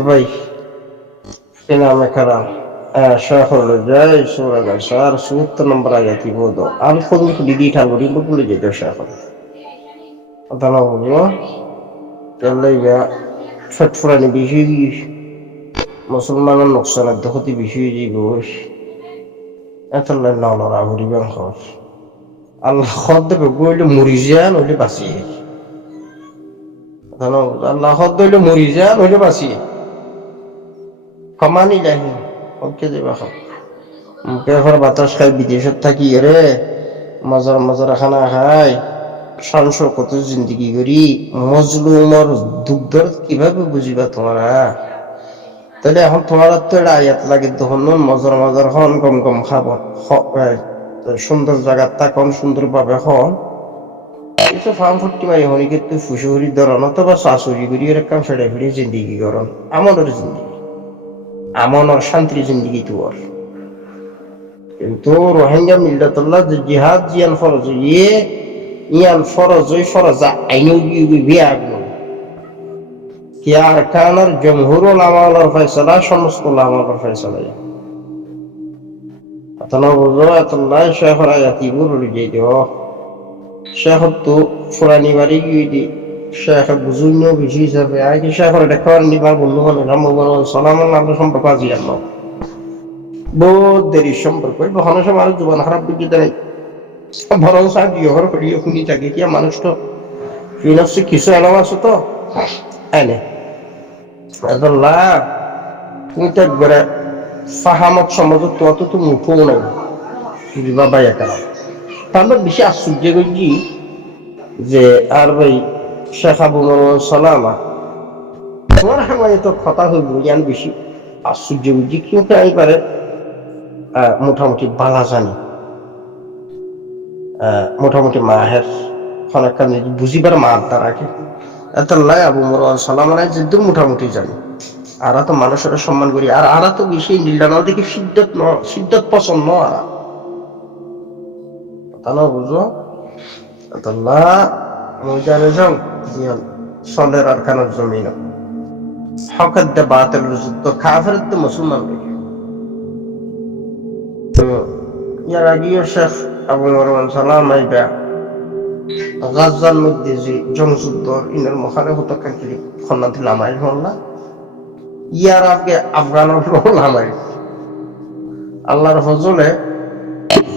ভাই নামে কারাম শহর যায় সুরা গাছার ৭৪ নম্বর আয়াতি বোধ আর কোন দিদি ঠাকুর কিন্তু ভুলে যেত শহর কথা না বলবো চললাইবা ফটফুরানি বেশি মুসলমানের নোকসানের দখতি বেশি যাইব এত নলরা ঘুরিবেন খর আল্লাহ খদ দেবে গইলে মরি যান হইলে বাঁচিয়ে আল্লাহ খদ দইলে মরি যান হইলে বাঁচিয়ে কমানি যাহি ওকে যাবা খাও মুখে এখন বাতাস খাই বিদেশত থাকি রে মজার মজার খানা খাই শান কত জিন্দগি করি মজলুমর দুঃখ দর্দ কিভাবে বুঝিবা তোমরা তাহলে এখন তোমার তো এটা আয়াত লাগে তখন মজার মজার হন গম গম খাব সুন্দর জায়গার তখন সুন্দর ভাবে হন এইসব ফার্ম ফুটি মারি হনিকে তুই ফুসুরি ধরন অথবা শাশুড়ি করি এরকম ফেড়ে ফেড়ে জিন্দগি করন আমাদের জিন্দগি আমনের শান্তির জিন্দগি তোর কিন্তু রোহিঙ্গা মিল্লাতুল্লাহ যে জিহাদ জিয়ান ফরজ ইয়ান ফরজ আইনও বিয়া কি আর কানার জমহুরুল আমালের ফয়সালা সমস্ত আমালের ফয়সালা আতনা বুঝো আতাল্লাহ শেখর আয়াতি বুরুল যেদিও শেখ তো ফুরানি বাড়ি গিয়ে শেখ বুঝুন্য বেশি হিসাবে আগে শেখর দেখার নিবার বন্ধু হলে রামবন সালাম আমরা সম্পর্ক আজি আল্লাহ বহুত দেরি সম্পর্ক বহনের সময় মানুষ জীবন খারাপ বুঝি দেয় বরং সাহায্য করিয়ে শুনি থাকে কি মানুষ তো ফিনফসি কিছু এলাম আছে তো এনে আল্লাহ তুমি তো একবারে ফাহামত সমাজত তোমার তো মুখও নাই বুঝিবা বাইয়া কেন তারপর বেশি আশ্চর্য করছি যে আর ভাই শেখ আবু সালামা তোমার সময় তো কথা হইব জ্ঞান বেশি আশ্চর্য বুঝছি কিন্তু আমি পারে মোটামুটি বালা জানি মোটামুটি মাহের খনাক্কা বুঝিবার মার দ্বারাকে এত লাই আবু সালাম যেহেতু মোটামুটি জানি আরা তো মানুষের সম্মান করি আর আরা তো বেশি নীলানো দেখি সিদ্ধত পছন্দ আরা তা না বুঝো আল্লাহ ময়দানে যাও সলের আর কানার জমিন হকের দে বাতের যুদ্ধ কাফের দে মুসলমান তো ইয়ার আগেও শেখ আবু সালাম আইবা গাজার মধ্যে যে জংযুদ্ধ ইনের মুখানে হতো কাকিরি খন্নাতি লামাই হল্লা ইয়ার আগে আফগানের লামাই আল্লাহর ফজলে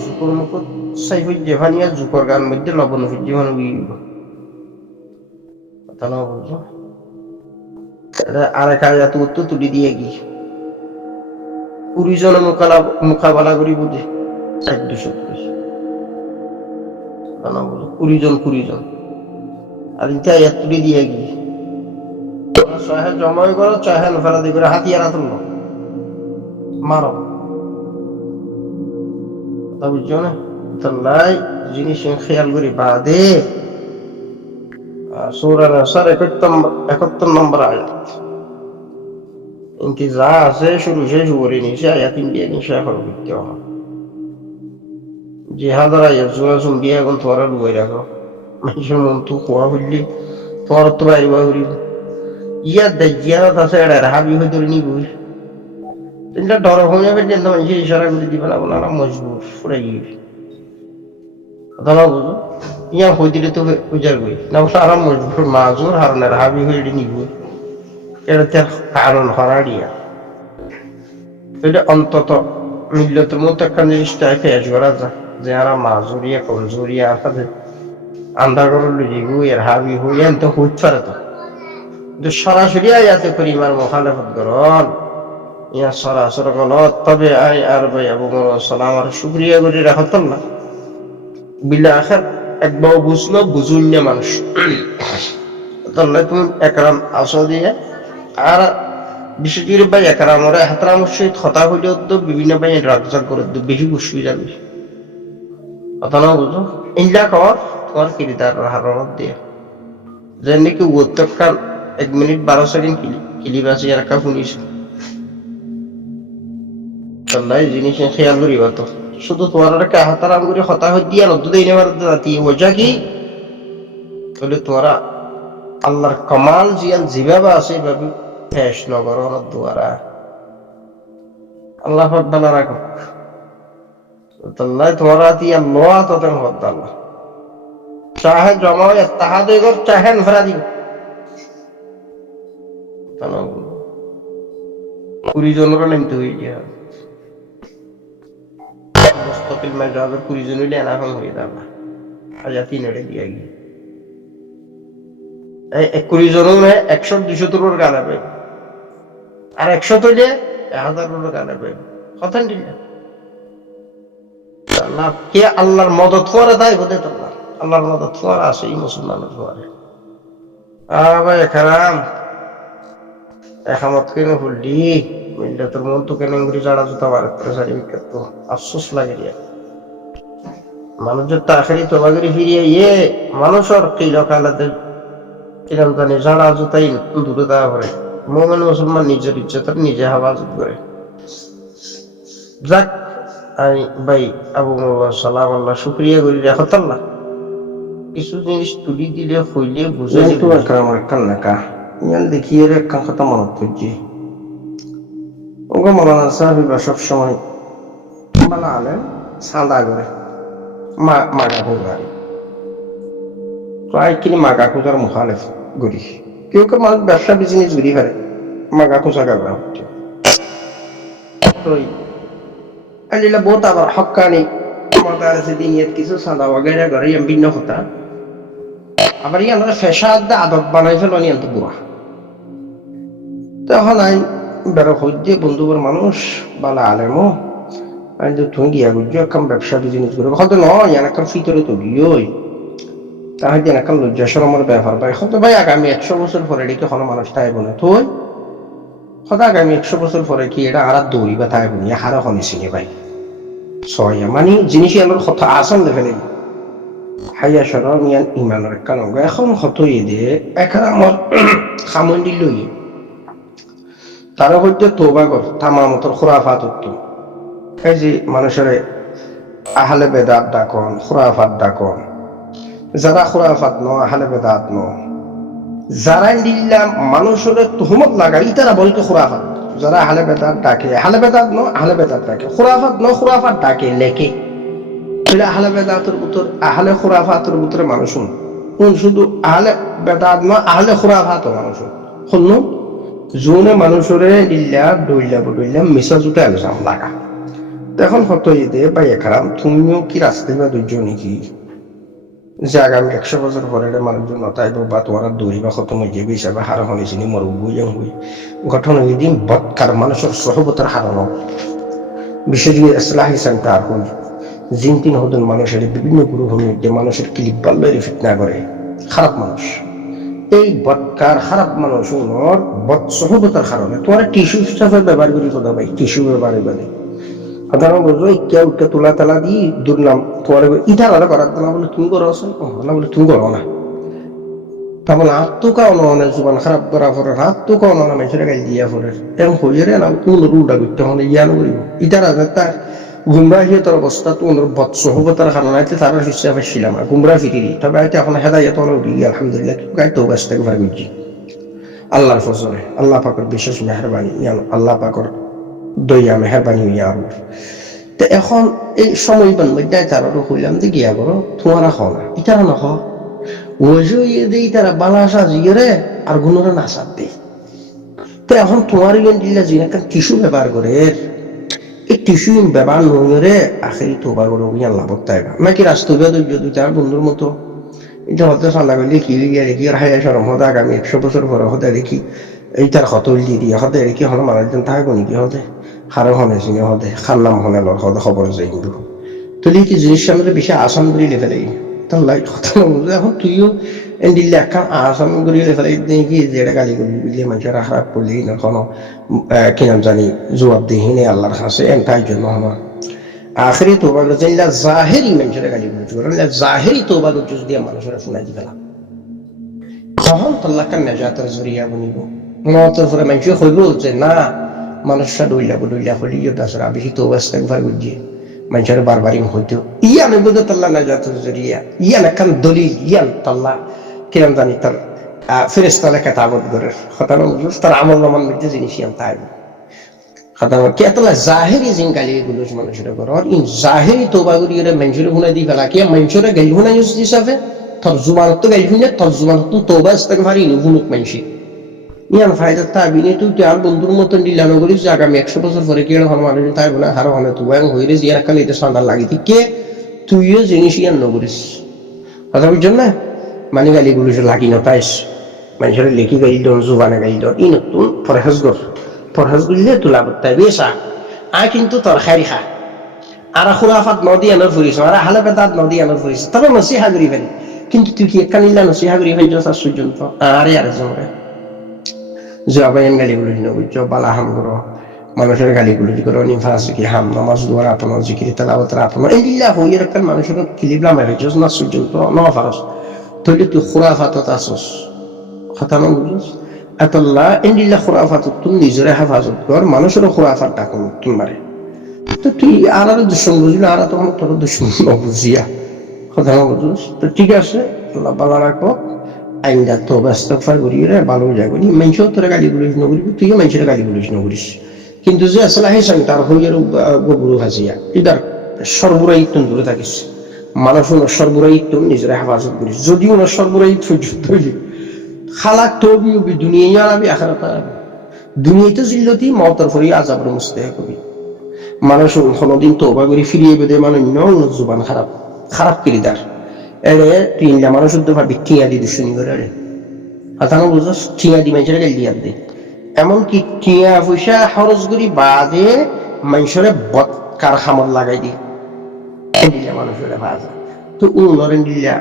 জুকুর মুকুট সাইফুল জেভানিয়া জুকর গান মধ্যে লবণ জীবন বুঝো আরেক আয়াত উত্তর তুলি দিয়ে গি 20 জন মোকাবেলা করি বুঝে 20 জন আর ইটা আয়াত তুলি দিয়ে গি চাহে জমাই করো চাহে ফেরাদি করে হাতিয়ারা তুললো মারো তা বুঝছো না তাল্লাই জিনিস খেয়াল করি বাদে সূরা নাসর 71 নম্বর আয়াত ইনকি যা আছে শুরু শেষ করে নিছে আয়াত দিয়ে নিশা করে দিতে হবে জিহাদের আয়াত সূরা সুম্বিয়া এখন তোরা লুই রাখো মানুষের মন তো কোয়া হইলি তোর তো বাইবা হইলি ইয়া দাজিয়াত আছে এর হাবি হই ধরে নিব তিনটা ডর হয়ে যাবে যে মানুষের ইশারা করে দিবে না বলা মজবুর পুরো কথা বুঝো ইয়া হই দিলে তো উজার গই না বলা আরাম মজবুর মাজুর হারনের হাবি হয়ে নিব এটা তার কারণ হরাড়িয়া এটা অন্তত মিল্লতের মতো একটা জিনিসটা পেশ করা যায় যে আরা মাজুরিয়া কমজোরিয়া আছে আন্দাগর লিগু এর হাবি হইয়া তো হইতে পারে তো কিন্তু সরাসরি আয়াতে পরিমাণ মুখালেফত করন ইয়া সরাসরি গলত তবে আই আর ভাই আবু সালাম আর শুকরিয়া করে রাখতেন না বিলা আখের একবার বুঝলো বুঝুন না মানুষ তাহলে তুমি একরাম আসো দিয়ে আর বিশেষ করে ভাই একরামরে হাতরামর সহিত কথা হইলেও তো বিভিন্ন ভাই রাগজাগ করে বেশি খুশি যাবে কথা না বুঝো ইল্লা কর তোমার কিরিদার হারত দিয়ে যে নাকি উত্তরকাল 1 মিনিট 12 সেকেন্ড কিলিবাসি আর কা শুনিস তাহলে জিনিস খেয়াল করিবা তো শুধু তোমার একটা হাতারাম করে কথা হই দিয়া নদ্দু দেই নেবার দাতি ওজা কি তাহলে তোরা আল্লাহর কমাল জিয়ান যেভাবে আছে এইভাবে পেশ নগর দুয়ারা আল্লাহ পাক ভালো রাখো তাল্লাই তোমারা তিয়া লোয়া ততন হত আল্লাহ চাহে জমা তাহাদ এগর চাহেন ভরা দিব 20 জনের নামতে হয়ে গিয়া মুস্তাকিল মাজাবের 20 জন হইলে এখন হয়ে যাবে আজ 3 এড়ে দিয়া গিয়ে এই 20 জন 100 200 তোর গান হবে আর 100 তৈলে 1000 তোর গান হবে কথা দিল আল্লাহ কে আল্লাহর মদত করে তাই বলে তো আল্লাহর মদত করে আসে এই মুসলমানের ঘরে ভাই খারাম একামত কেন ফুললি মিললে তোর মন তো কেন ইংরেজি জাড়া জুতা মারে সার্টিফিকেট তো আফসোস লাগে রে মানুষ যে তাখেরি তোবাগরি ফিরিয়ে মানুষের কিলকালাতে কিরম জানি জাড়া জুতাই দূরে দেওয়া করে মোমেন মুসলমান নিজের ইজ্জতের নিজে হেফাজত করে যাক আমি ভাই আবু মোল্লা সালাম আল্লাহ শুক্রিয়া করি রেখতাল্লাহ কিছু জিনিস তুলি দিলে হইলে বুঝে তো আমার কান্নাকা ইয়ান দেখিয়ে একটা কথা মনে করছি ওগো মৌলানা সাহেব সব সময় বালা আলেন সাদা করে মাগা খুঁজারি প্রায় কিনি মাগা খুঁজার মুখালেফ গড়ি কেউ কেউ মানুষ ব্যবসা বিজনেস ঘুরি ফেলে মাগা খুঁজা গাবরা হচ্ছে আলিলা বহুত আবার হক্কানি মাদার দিনিয়াত কিছু সাদা ওয়াগেরা করে ভিন্ন কথা আবার ইয়ানরা ফেসাদ আদত বানাই ফেলো নিয়ন্ত বুয়া তখন আইন বেরো হইতে বন্ধুবর মানুষ বালা আলেমো আইন তো তুমি গিয়া গুজো একখান ব্যবসা বিজনেস করে হয়তো নয় একখান ফিতরে তো গিয়েই তাহার দিন একখান লজ্জা শরমের ব্যাপার ভাই হয়তো ভাই আগামী 100 বছর পরে এদিকে কোনো মানুষ তাইব না তো হয়তো আগামী 100 বছর পরে কি এটা আর দৌড়ি বা তাইব না হারা হনে চিনি ভাই ছয়া মানে জিনিস আমার কথা আসন লেভেলে হাইয়া সরম ইয়ান ইমানের কারণ এখন হতই দিয়ে এখানে আমার খামন্ডি লই তারা হইতে তোবা কর তামামতর খুরাফাত উত্তম এই যে মানুষের আহলে বেদাত ডাকন খুরাফাত ডাকন যারা খুরাফাত ন আহলে বেদাত ন যারা দিল্লাম মানুষের তুহমত লাগাই তারা বলতো খুরাফাত যারা আহলে বেদাত ডাকে আহলে বেদাত ন আহলে বেদাত ডাকে খুরাফাত ন খুরাফাত ডাকে লেখে আহলে বেদাতের ভিতর আহলে খুরাফাতের ভিতরে মানুষ কোন শুধু আহলে বেদাত ন আহলে খুরাফাত মানুষ শুন জোনে মানুষরে দিল্লা দইলা বদইলা মিশা জুটা এলজাম লাগা তখন হতো এদে ভাই খারাপ তুমিও কি রাস্তায় বা দুর্য নাকি যে আগামী 100 বছর পরে মানুষজন নতাইব বা তোমার দৌড়ি বা খতম হয়ে যাবে হিসাবে হারা হয়েছিনি মর বইয়াং হই গঠন হয়ে দিন বৎকার মানুষের সহবতার হারানো বিশ্বজুড়ে ইসলাহী সেন্টার হই জিন তিন হদন মানুষের বিভিন্ন গুরুভূমির মধ্যে মানুষের ক্লিপ বাল্বের ফিটনা করে খারাপ মানুষ এই বৎকার খারাপ মানুষ বৎ সহবতার কারণে তোমার টিস্যু সাফের ব্যবহার করি কথা ভাই টিস্যু ব্যবহার করে সাধারণ বুঝলো কেউ কে তোলা তালা দি দুর্নাম তোমার ইটা আলাদা করার না বলে তুমি করো না বলে তুমি করো না তা বলে আত্মকা অননে জুবান খারাপ করা পরে আত্মকা অননে মানুষের গাই দিয়া পরে এরকম হয়ে রে না কোন রুলটা করতে হলে ইয়ান করিব ইটার আগে তার গুমরাহিয়তের অবস্থা তো ওনার বৎসহবতার কারণে তার হিসাবে ছিলাম গুমরা ফিরি তবে আইতে এখন হেদায়ত আলহামদুলিল্লাহ গাই তো গাছ থেকে ভার করছি আল্লাহর ফজলে আল্লাহ পাকের বিশেষ মেহরবানি আল্লাহ পাকের দইয়া মেহরবানি হইয়া আর তো এখন এই সময় মধ্যে তারও হইলাম যে গিয়া করো তোমারা হ না ইটারা নহ ওজো ইয়ে দেই তারা বালাসা জিয়ে রে আর গুণরা নাসাদ দেই তো এখন তোমার ইয়ে দিল্লা জিনা টিস্যু ব্যবহার করে এই টিস্যু ব্যবহার নরে আখেরি তোবা করে আল্লাহ বক্তাইবা নাকি রাস্তা যদি তার বন্ধুর মতো এটা হতে সান্না করলে কি গিয়ে দেখি আর হাইয়া সরম হতে আগামী 100 বছর পরে হতে দেখি এই তার হতল দিয়ে হতে দেখি হলে মানুষজন থাকবো নাকি হতে হারো হনে চিনে হতে খান্নাম হনে লর হতে খবর যাই কিন্তু তুই কি জিনিসটা আমাদের বেশি আসান করে লেখে দেয় তার লাইট কথা বুঝলো এখন তুইও দিল্লি একখান আসান করে লেখে দেয় দেখি যেটা গালি করবি বুঝলি মানুষের খারাপ করলি না কোনো কি নাম জানি জবাব দিহি নেই আল্লাহর কাছে এনটাই জন্য আমার আখেরি তোবা করছে জাহেরি মানুষের গালি করছে জাহেরি তোবা করছে যদি মানুষের শোনাই দিলাম তখন তাল্লাহকে নেজাতের জরিয়া বনিব মতের পরে মানুষ হইব যে না মানুষরা ডইলা হলিও তাছাড়া বেশি তোবা ইস্তেগফার করছে মানুষের বারবারই হইতো ইয়ান বুঝে তাল্লাহ নেজাতের জরিয়া ইয়ান একখান দলিল ইয়ান তাল্লাহ কিরাম জানি তার ফেরেশতারা কিতাবত করে খতানো তার আমল নামার মধ্যে জিনিস তাই খতানো কেতলা জাহিরি জিন গালি গুলো মানুষের করে ইন জাহিরি তওবা করি এর মানুষের গুনাহ দি ফেলা কি মানুষের গালি গুনাহ ইউজ দিছাফে তরজুমান তো গালি গুনাহ তরজুমান তো তওবা ইস্তিগফার ইন গুনুক মানুষি ইয়ান ফায়দা তাবিনে তুই আর বন্ধুর মতন ডিলানো করিস যে আগামী 100 বছর পরে কি হল মানুষ তাই বলে হারো হলে তুই হইরে জিয়া কালে এটা সান্দার লাগি কে তুইও জিনিস ইয়ান নগরিস কথা বুঝছেন না মানে গালি গুলো লাগি না তাইস মানুষের লেখি গাই দন জুবানে গাই দন ই নতুন ফরহাজ গুলিলে তোলা বত্তাই বেশা আয় কিন্তু তোর খারি খা আর খুরাফাত নদী আনার ফুরিস আর হালে বেদাত নদী আনার ফুরিস তবে নসিহা করি ফেলি কিন্তু তুই কি কানিল্লা নসিহা করি ফেলি আর সুজন্ত আরে আর জমরে জবাইন গালি গুলো বুঝছো বালা হাম করো মানুষের গালি গুলো করো নিফাস কি হাম নামাজ দোয়ার আপনার জিকির তেলাওয়াতের আপনার এলিল্লাহ হইয়ে রাখার মানুষের কিলিবলা মেরে জোস না সুজন্ত ন ফারস তৈলে তুই খুরাফাতত আসস কথা না বুঝছিস আতাল্লাহ এন্ডিল্লাহ খুরাফাতত তুই নিজের হেফাজত কর মানুষের খুরাফাত ডাকুন তুই মারে তো তুই আর দুশ্মন বুঝলি আর তখন তোর দুশ্মন বুঝিয়া কথা না বুঝছিস তো ঠিক আছে আল্লাহ বালা রাখো আইনটা তো ইস্তিগফার করি রে ভালো যাগনি মানুষও তোর গালি গুলো নগরিবি তুইও মানুষের গালি গুলো নগরিস কিন্তু যে আসলে হেসান তার হইয়ের গবুরু হাজিয়া ইদার সর্বরাই দূরে থাকিস মানুষ সর্বরাই নিজের হেফাজত করিস যদিও না সর্বরাই তৈরি খালাক তবি উবি দুনিয়া আনাবি আখারাত আনাবি দুনিয়াতে জিল্লতি মওতার ফরি আযাবের মুস্তাহিক হবি মানুষ কোনদিন তওবা করে ফিরিয়ে বেদে মানুষ জুবান খারাপ কিরিদার এরে তিনটা মানুষ উদ্দ ভাবি টিয়া দি দুশুনি করে রে আতানো বুঝছস টিয়া দি মানুষের গাল দিয়া দে এমনকি টিয়া পয়সা খরচ করি বাদে মানুষের বৎকার খামর লাগাই দি দিলে মানুষের বাজা তো উনরেন দিলা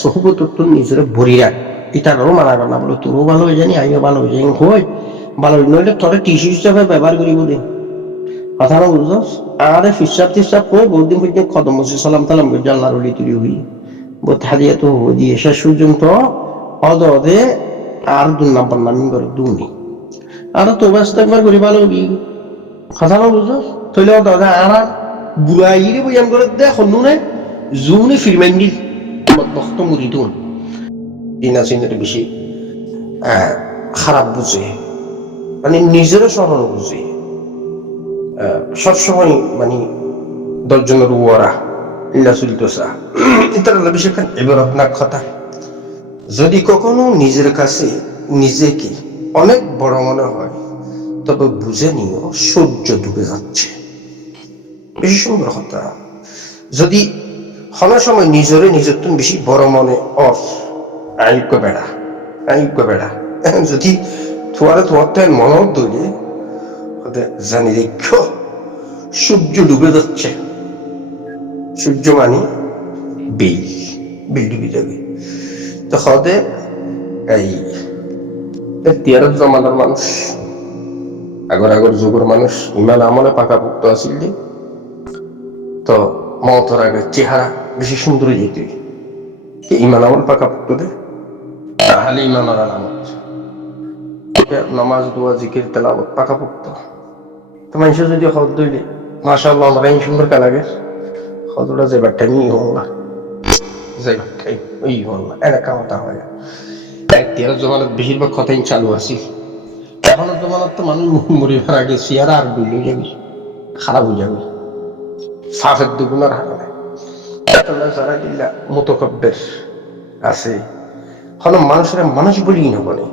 সহবত তো নিজের ভরি রাখ এটারও মানা না বলো তোরও ভালো হয়ে জানি আমিও ভালো হয়ে যাই হয় ভালো নইলে তোরা টিসি হিসাবে ব্যবহার করিব দিন কথা না বুঝছস আরে ফিসাব টিসাব করে বহুদিন পর্যন্ত কদম মসজিদ সালাম তালাম করে আল্লাহর ওলি তুলি হই বোধাদিয়া তো দিয়ে শেষ পর্যন্ত অদে আর 2 নম্বর নামিং করে দুনি আর তো ইস্তিগফার করি ভালো হবি কথা না বুঝছস তইলে দাদা আর বুড়াইরে বয়ান করে দেখ নুনে জুনে ফিরমাইন্দি বক্ত মুরিদুন ইনাসিনের বেশি খারাপ বুঝে মানে নিজেরও স্মরণ বুঝে সবসময় মানে 10 জনের ওরা ইল্লা চলতেছা এটার বেশি এবার আপনার কথা যদি কখনো নিজের কাছে নিজেকে অনেক বড় মনে হয় তবে বুঝে নিও সূর্য ডুবে যাচ্ছে বেশি সুন্দর কথা যদি কোনো সময় নিজের তুমি বেশি বড় মনে অফ আয়োগ্য বেড়া যদি তোমার মনে দইলে জানি রেখো সূর্য ডুবে যাচ্ছে সূর্য মানে বেল ডুবে যাবে তো হদে এই তিয়ারত জমানার মানুষ আগর যুগের মানুষ ইমান আমলে পাকাপোক্ত আছিল তো মতের আগে চেহারা বেশি সুন্দর যেত ইমান আমল পাকাপোক্ত দে তাহলে ইমানের আলামত নামাজ দোয়া জিকির তেলাওয়াত পাকাপোক্ত তো মানুষের যদি হদ দইলে মাশাআল্লাহ আমার এই সুন্দর কা লাগে হদটা যে বাট্টা নি হল যে বাট্টাই ওই হল এটা কামতা হয় তিয়ারত জমানাত বেশিরভাগ কথাই চালু আছে এখনের জমানাত তো মানুষ মরিবার আগে চেহারা আর ডুলে যাবি খারাপ হয়ে যাবে সাফের দুগুণার হারাবে যারা দিল্লা মুতাকাব্বির আছে হলো মানুষের মানুষ বলি না বলে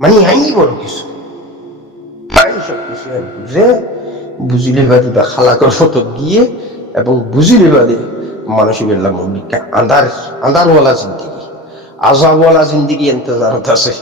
মানে আই বড় কিছু সব কিছু বুঝে বুঝিলে বাদে বা খালাকর মতো গিয়ে এবং বুঝিলে বাদে মানুষের আন্ধারওয়ালা জিন্দিগি আযাবওয়ালা জিন্দিগি ইন্তজারত আছে